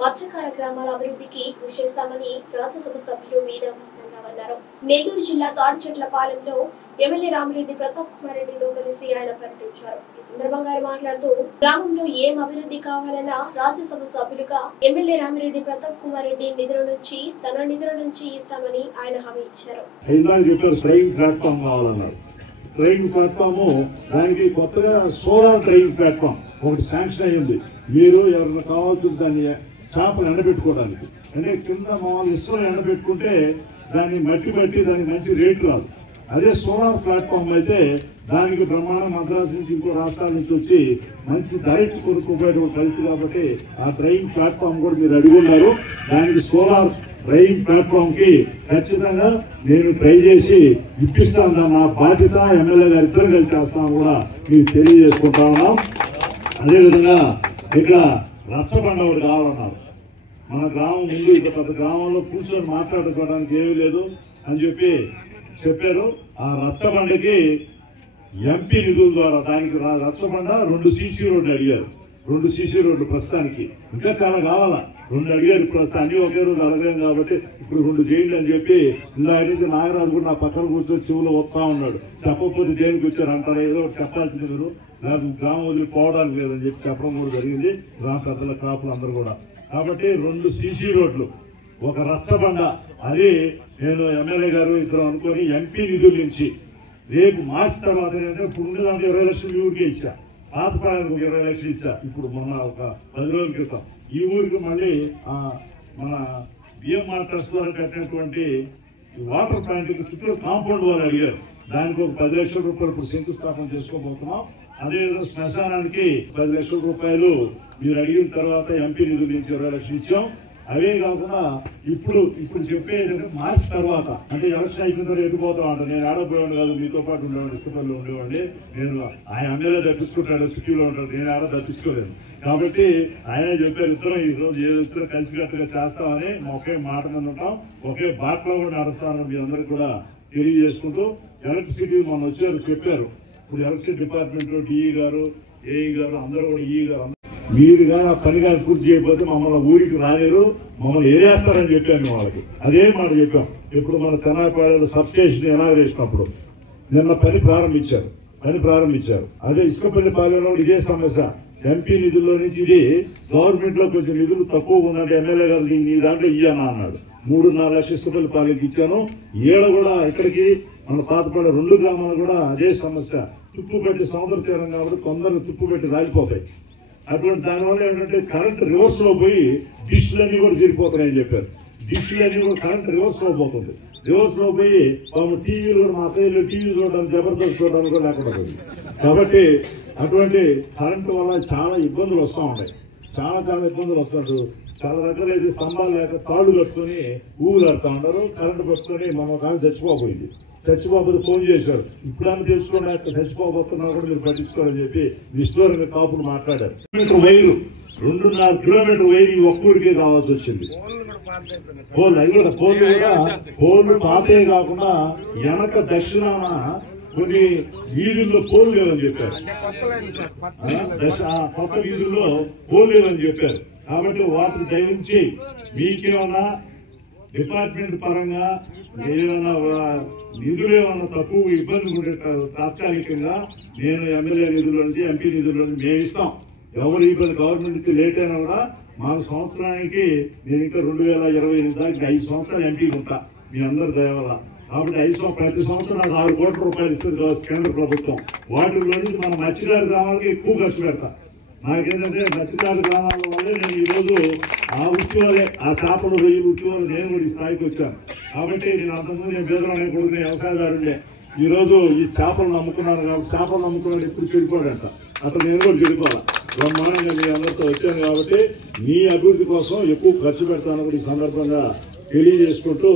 మత్స్యకార గ్రామాల అభివృద్ధికి కృషి చేస్తామని రాజ్యసభ సభ్యులు వీరభద్రరావు అన్నారు. నెల్లూరు జిల్లా తాడిచెట్లపాలెంలో ఎమ్మెల్యే రామిరెడ్డి ప్రతాప్ కుమార్ రెడ్డితో కలిసి ఆయన పర్యటించారు. ఈ సందర్భంగా ఆయన మాట్లాడుతూ గ్రామంలో ఏం అభివృద్ధి కావాలన్నా రాజ్యసభ సభ్యులుగా ఎమ్మెల్యే రామిరెడ్డి ప్రతాప్ కుమార్ రెడ్డి తన నిధుల నుంచి ఇస్తామని ఆయన హామీ ఇచ్చారు. ట్రైనింగ్ ప్లాట్ఫామ్ దానికి కొత్తగా సోలార్ ట్రైనింగ్ ప్లాట్ఫామ్ ఒకటి శాంక్షన్ అయ్యింది. మీరు ఎవరైనా కావాల్సి దాన్ని చేపలు ఎండబెట్టుకోవడానికి, అంటే కింద మామూలు ఇసుకలు ఎండబెట్టుకుంటే దాన్ని మట్టి దానికి మంచి రేటు రాదు. అదే సోలార్ ప్లాట్ఫామ్ అయితే దానికి బ్రహ్మాండం మద్రాసు నుంచి ఇంకో రాష్ట్రాల నుంచి వచ్చి మంచి ధర ఇచ్చి కొనుక్కోబోయే పరిస్థితి. కాబట్టి ఆ ట్రైనింగ్ ప్లాట్ఫామ్ కూడా మీరు అడుగున్నారు. దానికి సోలార్ ట్రైనింగ్ ప్లాట్ఫామ్ కి ఖచ్చితంగా నేను ట్రై చేసి ఇప్పిస్తాను. నా బాధ్యత ఎమ్మెల్యే గారు ఇద్దరు కలిసి చేస్తాను కూడా మీకు తెలియజేసుకుంటా ఉన్నాం. అదేవిధంగా ఇక్కడ రచ్చబండ ఒకటి కావాలన్నారు. మన గ్రామం ముందు ఇక్కడ పెద్ద గ్రామంలో కూర్చొని మాట్లాడుకోవడానికి ఏమీ లేదు అని చెప్పారు. ఆ రచ్చబండకి ఎంపీ నిధుల ద్వారా దానికి రచ్చబండ 2 సీసీ రోడ్లు అడిగారు. 2 సీసీ రోడ్లు ప్రస్తుతానికి ఇంకా చాలా కావాలా. 2 అడిగారు. ప్రస్తుతాన్ని ఒకే రోజు అడగలేం కాబట్టి ఇప్పుడు 2 చేయండి అని చెప్పి ఇందాక నుంచి నాగరాజు కూడా నా పక్కన కూర్చొని చెవులో వస్తా ఉన్నాడు. చెప్పకపోతే దేనికి వచ్చారు అంటారు, ఏదో చెప్పాల్సింది మీరు, నాకు గ్రామం వదిలి పోవడానికి లేదని చెప్పి చెప్పడం కూడా జరిగింది గ్రామ పెద్దల కాపులు అందరూ కూడా. కాబట్టి 2 సీసీ రోడ్లు, ఒక రచ్చబండ, అది నేను ఎమ్మెల్యే గారు ఇద్దరు అనుకొని ఎంపీ నిధుల నుంచి రేపు మార్చి తర్వాత ఏంటంటే ఇప్పుడు ఉండేదానికి 20 లక్షలు ఊరికే ఇచ్చా, పాతపాడానికి ఒక 20 లక్షలు ఇచ్చా. ఇప్పుడు మొన్న ఒక 10 రోజుల క్రితం ఈ ఊరికి మళ్ళీ మన బిఎంఆర్ ట్రస్ట్ ద్వారా కట్టినటువంటి వాటర్ ప్లాంట్ చుట్టూ కాంపౌండ్ వారు అడిగారు. దానికి ఒక 10 లక్షల రూపాయలు ఇప్పుడు శంకుస్థాపన చేసుకోబోతున్నాం. అదేవిధంగా శ్మశానానికి 10 లక్షల రూపాయలు మీరు అడిగిన తర్వాత ఎంపీ నిధుల నుంచి 20 లక్షలు ఇచ్చాం. అవే కాకుండా ఇప్పుడు చెప్పేది మార్చి తర్వాత, అంటే ఎలక్షన్ అయిపోయిన తర్వాత ఎటుపోతాం అంట. నేను ఆడపోయాను కాదు, మీతో పాటు ఉండేవాడిని, ఇసుకపల్లి ఉండేవాడిని. నేను ఆయన ఎమ్మెల్యే తప్పించుకుంటాడు, సిటీలో ఉంటాడు, నేను ఆడ తప్పించుకోలేను. కాబట్టి ఆయనే చెప్పారు ఇద్దరం ఈ రోజు ఏదో ఇద్దరు కలిసికట్టుగా చేస్తామని ఒకే మాట మీద ఉంటాం, ఒకే బాటలో కూడా నడుస్తామని మీ అందరికి కూడా తెలియజేసుకుంటూ, ఎలక్ట్రిసిటీ మొన్న వచ్చారు చెప్పారు. ఇప్పుడు ఎలక్ట్రిసిటీ డిపార్ట్మెంట్ లో డిఈ గారు, ఏఈ గారు అందరూ కూడా, ఈఈ గారు మీరు కానీ ఆ పని కానీ పూర్తి చేయకపోతే మమ్మల్ని ఊరికి రాలేరు, మమ్మల్ని ఏదేస్తారని చెప్పాను వాళ్ళకి. అదే మాట చెప్పాం. ఇప్పుడు మన చెన్నాయిపాడలో సబ్ స్టేషన్ ఇనాగరేషన్ అప్పుడు నిన్న పని ప్రారంభించారు. అదే ఇసుకపల్లి పాలెంలో ఇదే సమస్య. ఎంపీ నిధుల్లో నుంచి ఇది గవర్నమెంట్ లో కొంచెం నిధులు తక్కువ ఉందంటే ఎమ్మెల్యే గారు నీ దాంట్లో ఇయ్యానా అన్నాడు. 3.5 లక్షల ఇసుకపల్లి పాలెంకి ఇచ్చాను. ఏడ కూడా ఇక్కడికి మన పాతపడే 2 గ్రామాలు కూడా అదే సమస్య. తుప్పు పెట్టి సముద్ర తీరం కాబట్టి కొందరు తుప్పు పెట్టి రాలిపోతాయి. అటువంటి దానివల్ల ఏంటంటే కరెంట్ రివర్స్ లో పోయి డిష్లన్నీ కూడా చెడిపోతున్నాయని చెప్పారు. డిష్లన్నీ కూడా కరెంట్ రివర్స్ లో పోతుంది. రివర్స్ లో పోయి టీవీలు కూడా, మా అత్తయ్యలో టీవీ చూడడానికి, జబర్దస్త్ చూడడానికి కూడా లేకుండా పోయింది. కాబట్టి అటువంటి కరెంటు వల్ల చాలా ఇబ్బందులు వస్తూ ఉంటాయి. చాలా ఇబ్బందులు వస్తుంటారు. చాలా దగ్గర అయితే స్తంభాలు లేక తాడు కట్టుకుని ఊగులాడుతూ ఉంటారు. కరెంటు పట్టుకొని మన ఒక ఆమె చచ్చిపోతే ఫోన్ చేశారు. ఇప్పుడన్నా తెలుసుకోండి, చచ్చిపోతున్నా కూడా మీరు పట్టించుకోవాలని చెప్పి విశ్వరంగ కాపులు మాట్లాడారు. వైరు 2.5 కిలోమీటర్ వైరు ఈ ఒక్క ఊరికే కావాల్సి వచ్చింది. పోలు పాతే కాకుండా వెనక దక్షిణాన కొన్ని వీధుల్లో పోలు లేవని చెప్పారు. కొత్త వీధుల్లో పోలు లేవని చెప్పారు. కాబట్టి వాటిని దయించి మీకేమన్నా డిపార్ట్మెంట్ పరంగా ఏదైనా నిధులు ఏమన్నా తక్కువ ఇబ్బంది ఉంటే తాత్కాలికంగా నేను ఎమ్మెల్యే నిధుల నుంచి, ఎంపీ నిధుల నుంచి మేము ఇస్తాం. ఎవరు ఇబ్బంది గవర్నమెంట్ నుంచి లేట్ అయినా కూడా మాకు సంవత్సరానికి నేను ఇంకా 2028 దాకా 5 సంవత్సరాలు ఎంపీకి ఉంటా మీ అందరి దయ వల్ల. కాబట్టి ప్రతి సంవత్సరం నాకు 6 కోట్ల రూపాయలు ఇస్తుంది కేంద్ర ప్రభుత్వం. వాటిలో నుంచి మన మత్స్యకార గ్రామాలకి ఎక్కువ ఖర్చు పెడతా. నాకేంటంటే మత్స్యకార గ్రామాల వల్లే నేను ఈరోజు ఆ వృత్తి వల్లే, ఆ చేపలు రొయ్యలు వృత్తి వల్ల నేను కూడా ఈ స్థాయికి వచ్చాను. కాబట్టి నేను అంతకుముందు నేను బేదరానే కొడుకు, వ్యవసాయదారుండే. ఈ రోజు ఈ చేపలు నమ్ముకున్నాను కాబట్టి చేపలు నమ్ముకున్నాడు ఎప్పుడు చెడిపోడంట. అతను నేను కూడా చెడిపోవాలి. బ్రహ్మాండంగా మీ అందరితో వచ్చాను కాబట్టి మీ అభివృద్ధి కోసం ఎక్కువ ఖర్చు పెడతాను కూడా ఈ సందర్భంగా తెలియజేసుకుంటూ